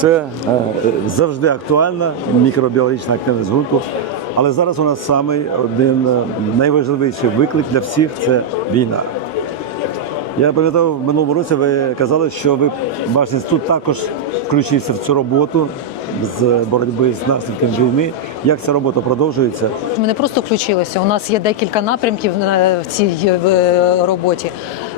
Це е, завжди актуальна мікробіологічна активність ґрунту. Але зараз у нас самий один е, найважливіший виклик для всіх це війна. Я пам'ятаю, в минулому році ви казали, що ви ваш інститут також включився в цю роботу з боротьби з наслідками війни. Як ця робота продовжується? Ми не просто включилися. У нас є декілька напрямків е, в цій роботі.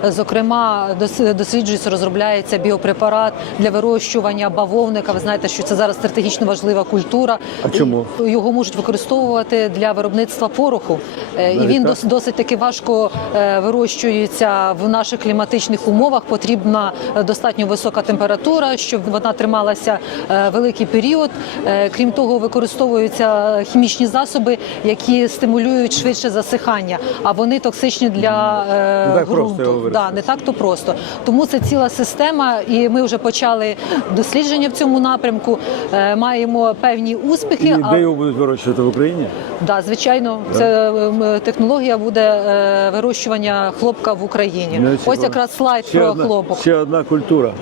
Зокрема, дос- досліджується, розробляється біопрепарат для вирощування бавовника. Ви знаєте, що це зараз стратегічно важлива культура. А чому? Його можуть використовувати для виробництва пороху. Е, І він так? дос- досить таки важко е, вирощується в наших кліматичних умовах. Потрібна е, достатньо висока температура, щоб вона трималася великий період. Крім того, використовуються хімічні засоби, які стимулюють швидше засихання, а вони токсичні для так ґрунту. Да, не так то просто. Тому це ціла система, і ми вже почали дослідження в цьому напрямку. Е, Маємо певні успіхи. І а- де його будуть вирощувати в Україні? Да, звичайно, це ем, технологія буде е, вирощування хлопка в Україні. Ось якраз слайд Ще про одна, хлопок. Ще одна культура.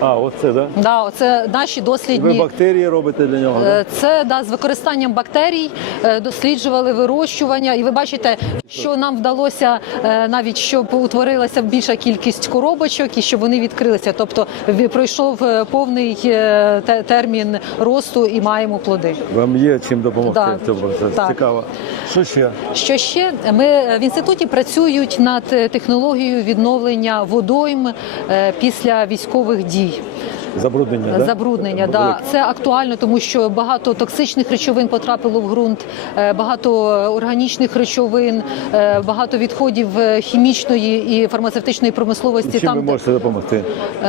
А, оце, так? Да, це наші Ви бактерії робите для нього? да? Е, Це да, з використанням бактерій е, досліджували вирощування, і ви бачите, що нам вдалося е, навіть щоб утворилася більша кількість коробочок і щоб вони відкрилися. Тобто ві- пройшов е, повний е, те- термін росту і маємо плоди. Вам є чим допомогти Да. в цьому процесі? Так. Цікаво. Що ще? Що ще ми е, в інституті працюють над е, технологією відновлення водойм е, після військових дій. Merci. Забруднення, да? Забруднення, да це актуально, тому що багато токсичних речовин потрапило в ґрунт, е, багато органічних речовин, е, багато відходів е, хімічної і фармацевтичної промисловості. Чим ви де- можете допомогти?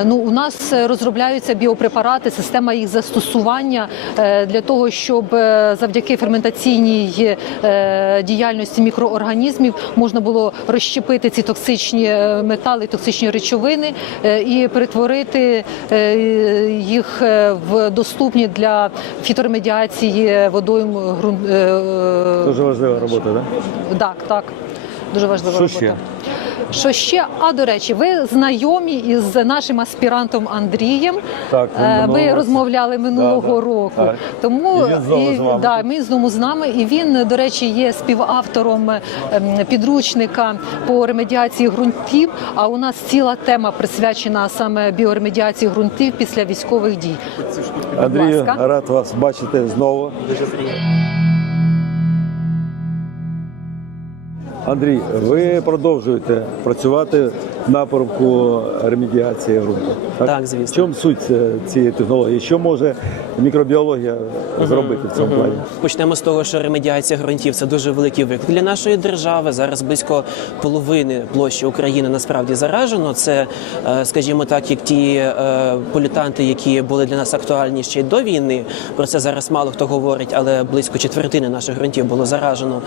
Ну, у нас розробляються біопрепарати, система їх застосування для того, щоб завдяки ферментаційній діяльності мікроорганізмів можна було розщепити ці токсичні метали, токсичні речовини і перетворити їх е, в доступні для фіторемедіації водою ґрунт. е, Дуже важлива робота, так? так, так. Дуже важлива Що робота. ще? Що ще? А до речі, ви знайомі із нашим аспірантом Андрієм. Так, Е, Ми розмовляли минулого Да, да. року. Так. Тому І він знову з вами. да, ми знову з нами. І він, до речі, є співавтором ем, підручника по ремедіації ґрунтів. А у нас ціла тема присвячена саме біоремедіації ґрунтів після військових дій. Андрію, рад вас бачити знову. Андрій, ви продовжуєте працювати напрямку ремедіації ґрунту. Так, звісно. В чому суть е, цієї технології? Що може мікробіологія зробити в цьому плані? Почнемо з того, що ремедіація ґрунтів це дуже великий виклик для нашої держави. Зараз близько половини площі України насправді заражено. Це, е, скажімо так, як ті е, полютанти, які були для нас актуальні ще й до війни. Про це зараз мало хто говорить, але близько четвертини наших ґрунтів було заражено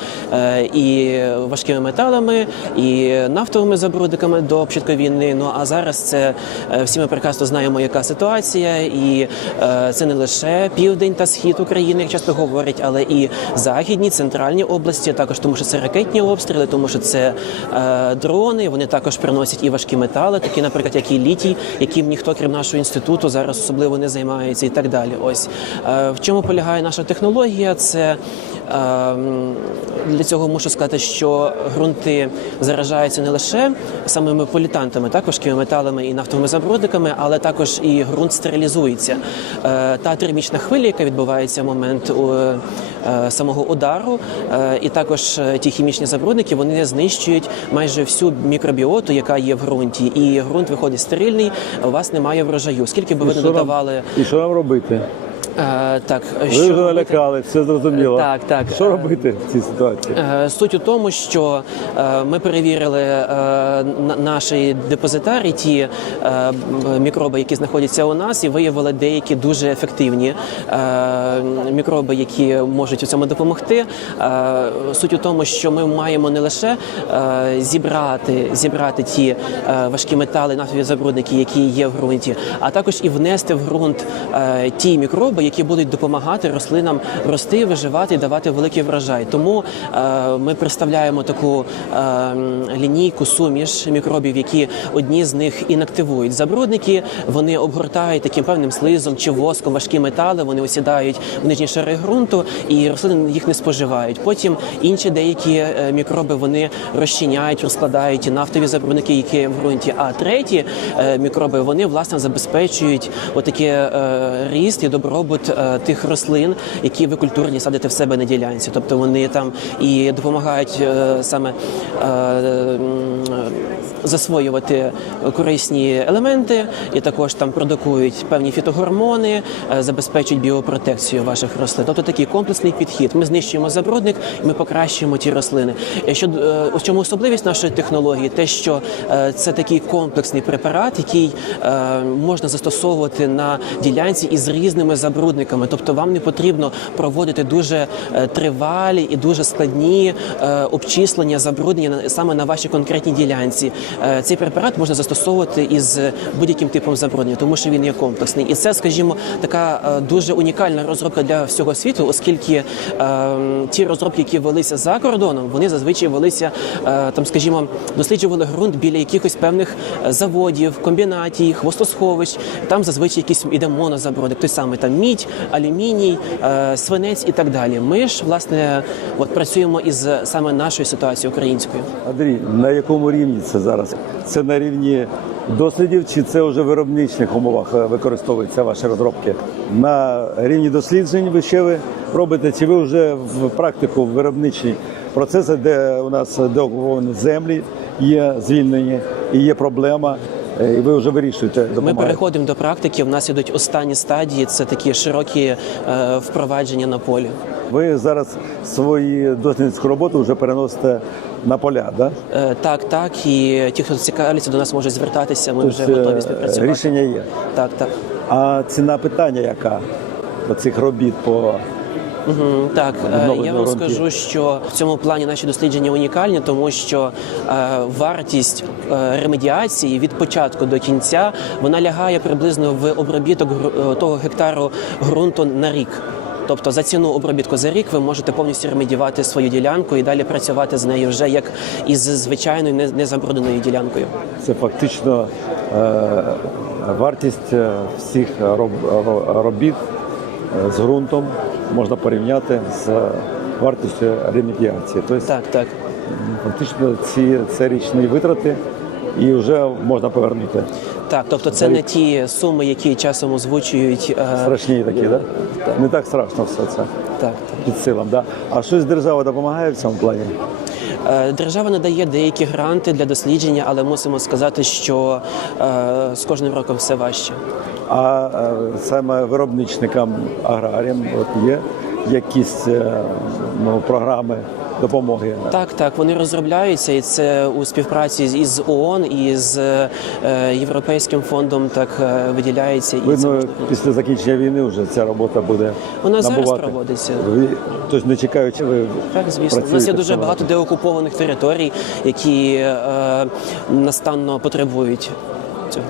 і важкими металами, і нафтовими забрудниками до початку війни. Ну а зараз це е, всі ми прекрасно знаємо, яка ситуація, і е, це не лише південь та схід України, як часто говорять, але і західні, центральні області, також тому, що це ракетні обстріли, тому що це е, дрони. Вони також приносять і важкі метали, такі, наприклад, як і літій, яким ніхто крім нашого інституту зараз особливо не займається, і так далі. Ось в чому полягає наша технологія? Це Для цього мушу сказати, що ґрунти заражаються не лише самими політантами, так важкими металами і нафтовими забрудниками, але також і ґрунт стерилізується. Е, Та термічна хвиля, яка відбувається в момент е, е, самого удару, і також ті хімічні забрудники вони знищують майже всю мікробіоту, яка є в ґрунті, і ґрунт виходить стерильний. У вас немає врожаю. Скільки би ви не додавали, І що нам робити? Е, так Ви що налякали, все зрозуміло. Так, так. Що робити в цій ситуації? Е, Суть у тому, що е, ми перевірили е, на- наші депозитарі, ті е, мікроби, які знаходяться у нас, і виявили деякі дуже ефективні е, мікроби, які можуть у цьому допомогти. Е, Суть у тому, що ми маємо не лише е, зібрати, зібрати ті е, важкі метали, нафтові забрудники, які є в ґрунті, а також і внести в ґрунт е, ті мікроби, які будуть допомагати рослинам рости, виживати і давати великий врожай. Тому е, ми представляємо таку е, лінійку суміш мікробів, які одні з них інактивують. Забрудники вони обгортають таким певним слизом чи воском важкі метали. Вони осідають в нижні шари ґрунту, і рослини їх не споживають. Потім інші деякі е, мікроби вони розчиняють, розкладають нафтові забрудники, які в ґрунті. А треті мікроби вони власне забезпечують отаке ріст і добробут е, тих рослин, які ви культурні садите в себе на ділянці. Тобто вони там і допомагають е, саме е, засвоювати корисні елементи, і також там продукують певні фітогормони, е, забезпечують біопротекцію ваших рослин. Тобто такий комплексний підхід. Ми знищуємо забрудник, ми покращуємо ті рослини. І Що е, у чому особливість нашої технології? Те, що е, це такий комплексний препарат, який е, можна застосовувати на ділянці із різними забрудниками. Тобто вам не потрібно проводити дуже е, тривалі і дуже складні е, обчислення забруднення саме на вашій конкретній ділянці. Е, Цей препарат можна застосовувати із будь-яким типом забруднення, тому що він є комплексний. І це, скажімо, така е, дуже унікальна розробка для всього світу, оскільки е, ті розробки, які велися за кордоном, вони зазвичай велися там, скажімо, досліджували ґрунт біля якихось певних заводів, комбінатів, хвостосховищ. Там зазвичай якийсь іде монозабродик, той самий там мідь, алюміній, свинець і так далі. Ми ж власне от працюємо із саме нашою ситуацією українською. Андрій, на якому рівні це зараз? Це на рівні дослідів, чи це вже в виробничних умовах е, використовуються ваші розробки? На рівні досліджень ви ще ви робите, чи ви вже в практику в виробничі процеси, де у нас деокуповані землі є звільнені і є проблема, і ви вже вирішуєте Ми переходимо до практики. В нас ідуть останні стадії. Це такі широкі е, впровадження на полі. Ви зараз свою дослідницьку роботу вже переносите на поля, да? Е, Так, так. І ті, хто цікавляться, до нас можуть звертатися. Ми вже Тобто, готові е, співпрацювати. Рішення є. Так, так. А ціна питання яка? Оцих робіт по Мгм, Так, е, я вам скажу, що в цьому плані наші дослідження унікальні, тому що е, вартість е, ремедіації від початку до кінця вона лягає приблизно в обробіток того гектару ґрунту на рік. Тобто за ціну обробітку за рік ви можете повністю ремедіювати свою ділянку і далі працювати з нею вже як із звичайною не- незабрудненою ділянкою. Це фактично е, вартість всіх роб, ро- робіт з ґрунтом можна порівняти з вартістю ремедіації. Тобто Так, так. фактично ці це річні витрати і вже можна повернути. Так, тобто це не ті суми, які часом озвучують. е, Страшні такі, да? Так. Не так страшно все це Так, так. під силом. Да? А щось держава допомагає в цьому плані? Е, Держава надає деякі гранти для дослідження, але мусимо сказати, що е, з кожним роком все важче. А е, саме виробничникам аграріям от є якісь е, ну, програми допомоги. Так, так, вони розробляються, і це у співпраці з- із ООН і з е, Європейським фондом так е, виділяється. І Видно, можна після закінчення війни вже ця робота буде Вона зараз проводиться. Ви, тобто не чекаючи, ви Так, звісно, у нас є дуже багато деокупованих територій, які е, настанно потребують цього.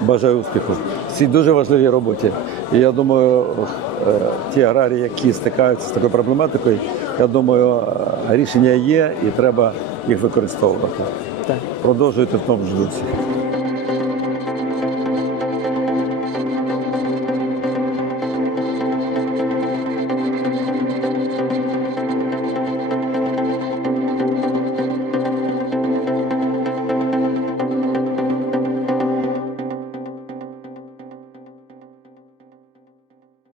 Бажаю успіху. Цій дуже важливій роботі. І я думаю, е, ті аграрії, які стикаються з такою проблематикою, я думаю, е, рішення є і треба їх використовувати. Так. Продовжуйте в тому ж дусі.